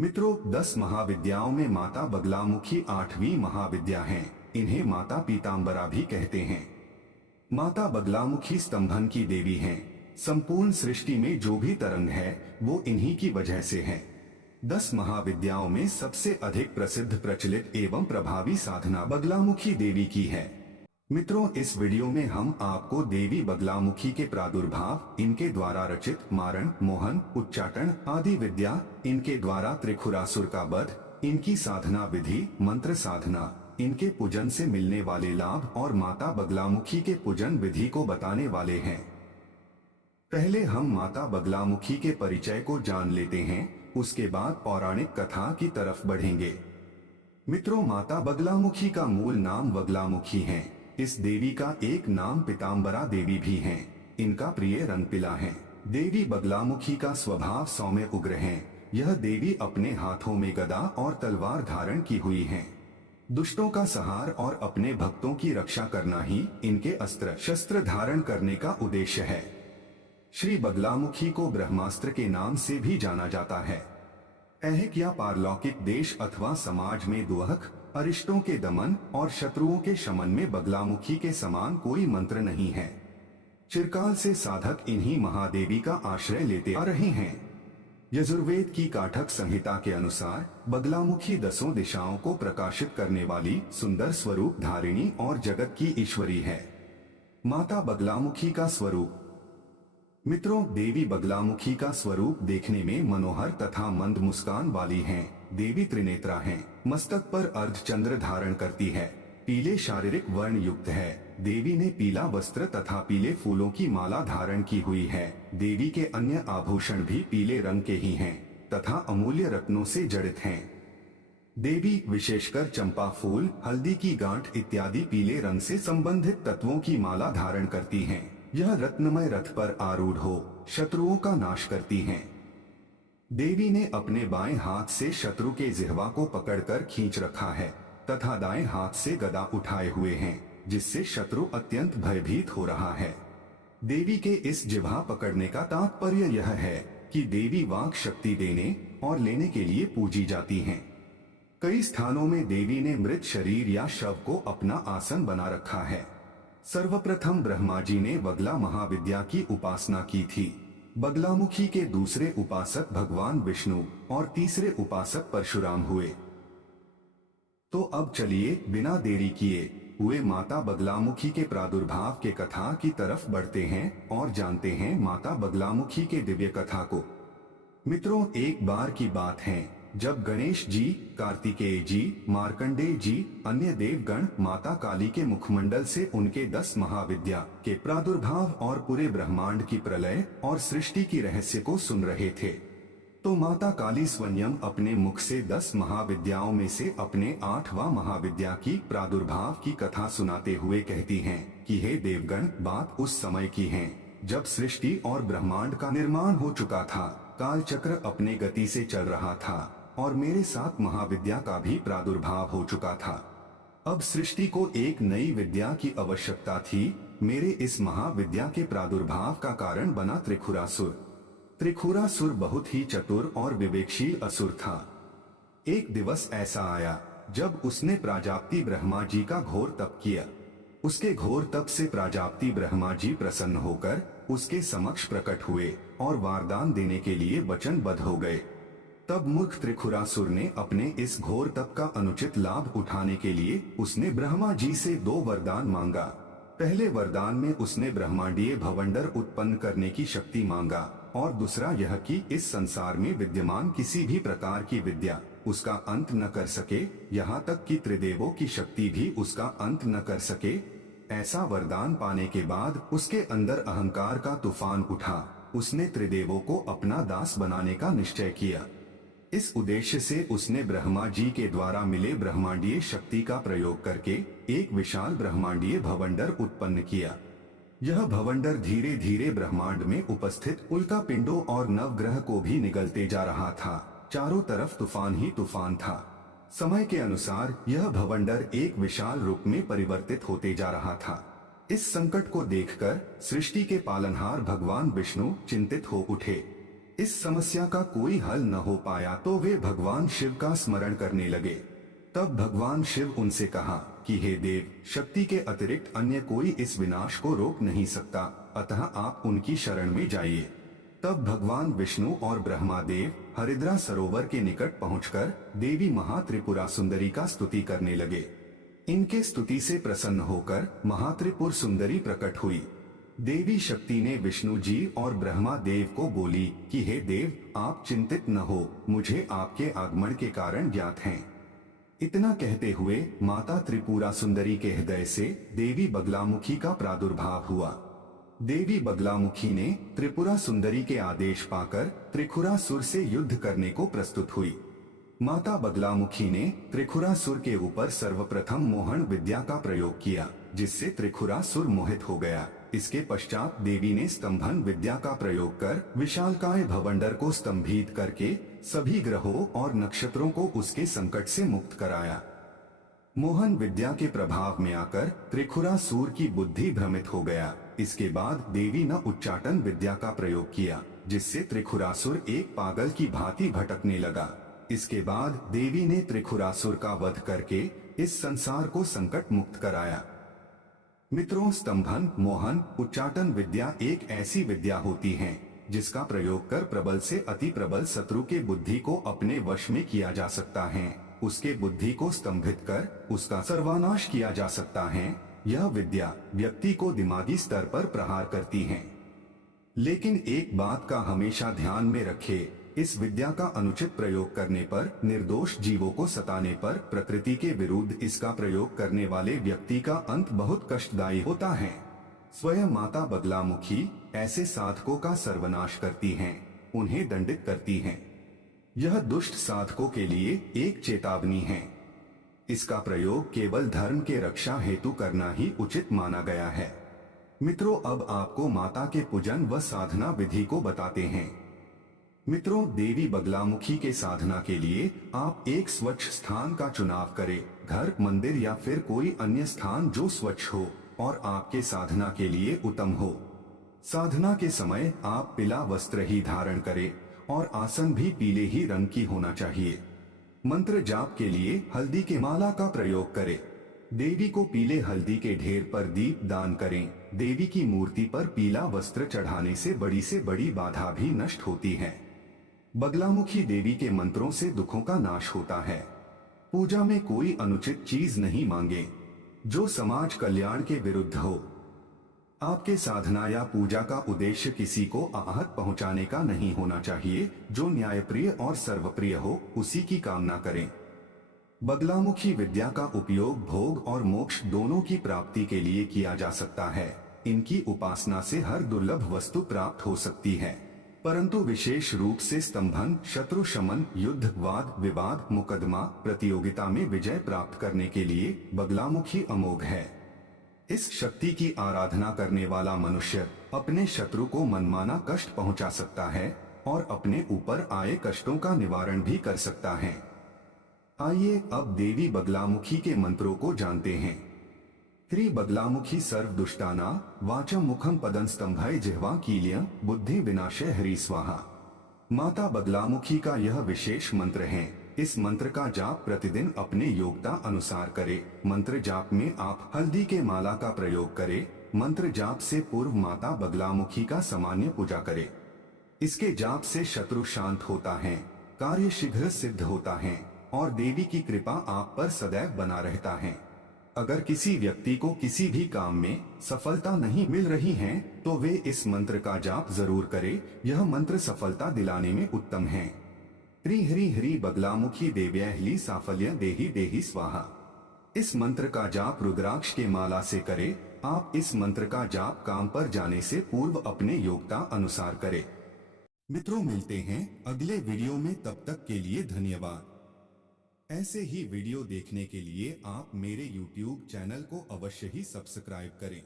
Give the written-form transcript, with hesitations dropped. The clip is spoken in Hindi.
मित्रों, 10 महाविद्याओं में माता बगलामुखी 8वीं महाविद्या है। इन्हें माता पीताम्बरा भी कहते हैं। माता बगलामुखी स्तंभन की देवी हैं। संपूर्ण सृष्टि में जो भी तरंग है वो इन्हीं की वजह से है। 10 महाविद्याओं में सबसे अधिक प्रसिद्ध, प्रचलित एवं प्रभावी साधना बगलामुखी देवी की है। मित्रों, इस वीडियो में हम आपको देवी बगलामुखी के प्रादुर्भाव, इनके द्वारा रचित मारण, मोहन, उच्चाटन आदि विद्या, इनके द्वारा त्रिखुरासुर का वध, इनकी साधना विधि, मंत्र साधना, इनके पूजन से मिलने वाले लाभ और माता बगलामुखी के पूजन विधि को बताने वाले हैं। पहले हम माता बगलामुखी के परिचय को जान लेते हैं, उसके बाद पौराणिक कथा की तरफ बढ़ेंगे। मित्रों, माता बगलामुखी का मूल नाम बगलामुखी है। इस देवी का एक नाम पीताम्बरा देवी भी है। इनका प्रिय रंग पीला है। देवी बगलामुखी का स्वभाव सौम्य उग्र है। यह देवी अपने हाथों में गदा और तलवार धारण की हुई है। दुष्टों का संहार और अपने भक्तों की रक्षा करना ही इनके अस्त्र शस्त्र धारण करने का उद्देश्य है। श्री बगलामुखी को ब्रह्मास्त्र के नाम से भी जाना जाता है। ऐहिक या पारलौकिक देश अथवा समाज में दुहक, अरिष्टों के दमन और शत्रुओं के शमन में बगलामुखी के समान कोई मंत्र नहीं है। चिरकाल से साधक इन्हीं महादेवी का आश्रय लेते आ रहे हैं। यजुर्वेद की काठक संहिता के अनुसार बगलामुखी 10 दिशाओं को प्रकाशित करने वाली सुंदर स्वरूप धारिणी और जगत की ईश्वरी है। माता बगलामुखी का स्वरूप। मित्रों, देवी बगलामुखी का स्वरूप देखने में मनोहर तथा मंद मुस्कान वाली हैं। देवी त्रिनेत्रा हैं। मस्तक पर अर्धचंद्र धारण करती है। पीले शारीरिक वर्ण युक्त है। देवी ने पीला वस्त्र तथा पीले फूलों की माला धारण की हुई है। देवी के अन्य आभूषण भी पीले रंग के ही हैं तथा अमूल्य रत्नों से जड़ित हैं। देवी विशेषकर चंपा फूल, हल्दी की गांठ इत्यादि पीले रंग से संबंधित तत्वों की माला धारण करती हैं। यह रत्नमय रथ पर आरूढ़ हो शत्रुओं का नाश करती हैं। देवी ने अपने बाएं हाथ से शत्रु के जिह्वा को पकड़कर खींच रखा है तथा दाएं हाथ से गदा उठाए हुए हैं, जिससे शत्रु अत्यंत भयभीत हो रहा है। देवी के इस जिह्वा पकड़ने का तात्पर्य यह है कि देवी वाक शक्ति देने और लेने के लिए पूजी जाती हैं। कई स्थानों में देवी ने मृत शरीर या शव को अपना आसन बना रखा है। सर्वप्रथम ब्रह्मा जी ने बगला महाविद्या की उपासना की थी। बगलामुखी के दूसरे उपासक भगवान विष्णु और तीसरे उपासक परशुराम हुए। तो अब चलिए बिना देरी किए हुए माता बगलामुखी के प्रादुर्भाव के कथा की तरफ बढ़ते हैं और जानते हैं माता बगलामुखी के दिव्य कथा को। मित्रों, एक बार की बात है जब गणेश जी, कार्तिकेय जी, मार्कंडेय जी, अन्य देवगण माता काली के मुखमंडल से उनके 10 महाविद्या के प्रादुर्भाव और पूरे ब्रह्मांड की प्रलय और सृष्टि की रहस्य को सुन रहे थे, तो माता काली स्वयं अपने मुख से 10 महाविद्याओं में से अपने 8वां महाविद्या की प्रादुर्भाव की कथा सुनाते हुए कहती हैं कि हे देवगण, बात उस समय की है जब सृष्टि और ब्रह्मांड का निर्माण हो चुका था। काल चक्र अपने गति से चल रहा था और मेरे 7 महाविद्या का भी प्रादुर्भाव हो चुका था। अब सृष्टि को एक नई विद्या की आवश्यकता थी। मेरे इस महाविद्या के प्रादुर्भाव का कारण बना त्रिखुरासुर। त्रिखुरासुर बहुत ही चतुर और विवेकशील असुर था। एक दिवस ऐसा आया जब उसने प्राजापति ब्रह्मा जी का घोर तप किया। उसके घोर तप से प्राजापति ब्रह्मा जी प्रसन्न होकर उसके समक्ष प्रकट हुए और वरदान देने के लिए वचनबद्ध हो गए। तब मूर्ख त्रिखुरासुर ने अपने इस घोर तप का अनुचित लाभ उठाने के लिए उसने ब्रह्मा जी से 2 वरदान मांगा। पहले वरदान में उसने ब्रह्मांडीय भवंडर उत्पन्न करने की शक्ति मांगा और दूसरा यह कि इस संसार में विद्यमान किसी भी प्रकार की विद्या उसका अंत न कर सके, यहाँ तक कि त्रिदेवों की शक्ति भी उसका अंत न कर सके। ऐसा वरदान पाने के बाद उसके अंदर अहंकार का तूफान उठा। उसने त्रिदेवों को अपना दास बनाने का निश्चय किया। इस उद्देश्य से उसने ब्रह्मा जी के द्वारा मिले ब्रह्मांडीय शक्ति का प्रयोग करके एक विशाल ब्रह्मांडीय भवंडर उत्पन्न किया। यह भवंडर धीरे धीरे ब्रह्मांड में उपस्थित उल्का पिंडों और नवग्रह को भी निगलते जा रहा था। चारों तरफ तूफान ही तूफान था। समय के अनुसार यह भवंडर एक विशाल रूप में परिवर्तित होते जा रहा था। इस संकट को देखकर सृष्टि के पालनहार भगवान विष्णु चिंतित हो उठे। इस समस्या का कोई हल न हो पाया तो वे भगवान शिव का स्मरण करने लगे। तब भगवान शिव उनसे कहा कि हे देव, शक्ति के अतिरिक्त अन्य कोई इस विनाश को रोक नहीं सकता, अतः आप उनकी शरण में जाइए। तब भगवान विष्णु और ब्रह्मा देव हरिद्रा सरोवर के निकट पहुंचकर देवी महात्रिपुरा सुंदरी का स्तुति करने लगे। इनके स्तुति से प्रसन्न होकर महात्रिपुर सुंदरी प्रकट हुई। देवी शक्ति ने विष्णु जी और ब्रह्मा देव को बोली कि हे देव, आप चिंतित न हो, मुझे आपके आगमन के कारण ज्ञात हैं। इतना कहते हुए माता त्रिपुरा सुंदरी के हृदय से देवी बगलामुखी का प्रादुर्भाव हुआ। देवी बगलामुखी ने त्रिपुरा सुंदरी के आदेश पाकर त्रिखुरासुर से युद्ध करने को प्रस्तुत हुई। माता बगलामुखी ने त्रिखुरासुर के ऊपर सर्वप्रथम मोहन विद्या का प्रयोग किया, जिससे त्रिखुरासुर मोहित हो गया। इसके पश्चात देवी ने स्तंभन विद्या का प्रयोग कर विशालकाय भवंडर को स्तंभित करके सभी ग्रहों और नक्षत्रों को उसके संकट से मुक्त कराया। मोहन विद्या के प्रभाव में आकर त्रिखुरासुर की बुद्धि भ्रमित हो गया। इसके बाद देवी ने उच्चाटन विद्या का प्रयोग किया, जिससे त्रिखुरासुर एक पागल की भांति भटकने लगा। इसके बाद देवी ने त्रिखुरासुर का वध करके इस संसार को संकट मुक्त कराया। मित्रों, स्तंभन, मोहन, उच्चाटन विद्या एक ऐसी विद्या होती है जिसका प्रयोग कर प्रबल से अति प्रबल शत्रु के बुद्धि को अपने वश में किया जा सकता है। उसके बुद्धि को स्तंभित कर उसका सर्वनाश किया जा सकता है। यह विद्या व्यक्ति को दिमागी स्तर पर प्रहार करती है। लेकिन एक बात का हमेशा ध्यान में रखें, इस विद्या का अनुचित प्रयोग करने पर, निर्दोष जीवों को सताने पर, प्रकृति के विरुद्ध इसका प्रयोग करने वाले व्यक्ति का अंत बहुत कष्टदायी होता है। स्वयं माता बगलामुखी ऐसे साधकों का सर्वनाश करती हैं, उन्हें दंडित करती हैं। यह दुष्ट साधकों के लिए एक चेतावनी है। इसका प्रयोग केवल धर्म के रक्षा हेतु करना ही उचित माना गया है। मित्रों, अब आपको माता के पूजन व साधना विधि को बताते हैं। मित्रों, देवी बगलामुखी के साधना के लिए आप एक स्वच्छ स्थान का चुनाव करें, घर, मंदिर या फिर कोई अन्य स्थान जो स्वच्छ हो और आपके साधना के लिए उत्तम हो। साधना के समय आप पीला वस्त्र ही धारण करें और आसन भी पीले ही रंग की होना चाहिए। मंत्र जाप के लिए हल्दी के माला का प्रयोग करें। देवी को पीले हल्दी के ढेर पर दीप दान करें। देवी की मूर्ति पर पीला वस्त्र चढ़ाने से बड़ी बाधा भी नष्ट होती है। बगलामुखी देवी के मंत्रों से दुखों का नाश होता है। पूजा में कोई अनुचित चीज नहीं मांगे जो समाज कल्याण के विरुद्ध हो। आपके साधना या पूजा का उद्देश्य किसी को आहत पहुंचाने का नहीं होना चाहिए। जो न्यायप्रिय और सर्वप्रिय हो उसी की कामना करें। बगलामुखी विद्या का उपयोग भोग और मोक्ष दोनों की प्राप्ति के लिए किया जा सकता है। इनकी उपासना से हर दुर्लभ वस्तु प्राप्त हो सकती है, परंतु विशेष रूप से स्तंभन, शत्रु शमन, युद्ध, वाद विवाद, मुकदमा, प्रतियोगिता में विजय प्राप्त करने के लिए बगलामुखी अमोघ है। इस शक्ति की आराधना करने वाला मनुष्य अपने शत्रु को मनमाना कष्ट पहुंचा सकता है और अपने ऊपर आए कष्टों का निवारण भी कर सकता है। आइए अब देवी बगलामुखी के मंत्रों को जानते हैं। त्रि बगलामुखी सर्व दुष्टाना वाचम मुखम पदं स्तंभय जिह्वा कील्य बुद्धि विनाशय हरि स्वाहा। माता बगलामुखी का यह विशेष मंत्र है। इस मंत्र का जाप प्रतिदिन अपने योग्यता अनुसार करें। मंत्र जाप में आप हल्दी के माला का प्रयोग करें। मंत्र जाप से पूर्व माता बगलामुखी का सामान्य पूजा करें। इसके जाप से शत्रु शांत होता है, कार्य शीघ्र सिद्ध होता है और देवी की कृपा आप पर सदैव बना रहता है। अगर किसी व्यक्ति को किसी भी काम में सफलता नहीं मिल रही है तो वे इस मंत्र का जाप जरूर करें। यह मंत्र सफलता दिलाने में उत्तम है। ह्री हरि हरि बगलामुखी देव्यै साफल्य देहि देहि स्वाहा। इस मंत्र का जाप रुद्राक्ष के माला से करें। आप इस मंत्र का जाप काम पर जाने से पूर्व अपने योग्यता अनुसार करें। मित्रों, मिलते हैं अगले वीडियो में, तब तक के लिए धन्यवाद। ऐसे ही वीडियो देखने के लिए आप मेरे YouTube चैनल को अवश्य ही सब्सक्राइब करें।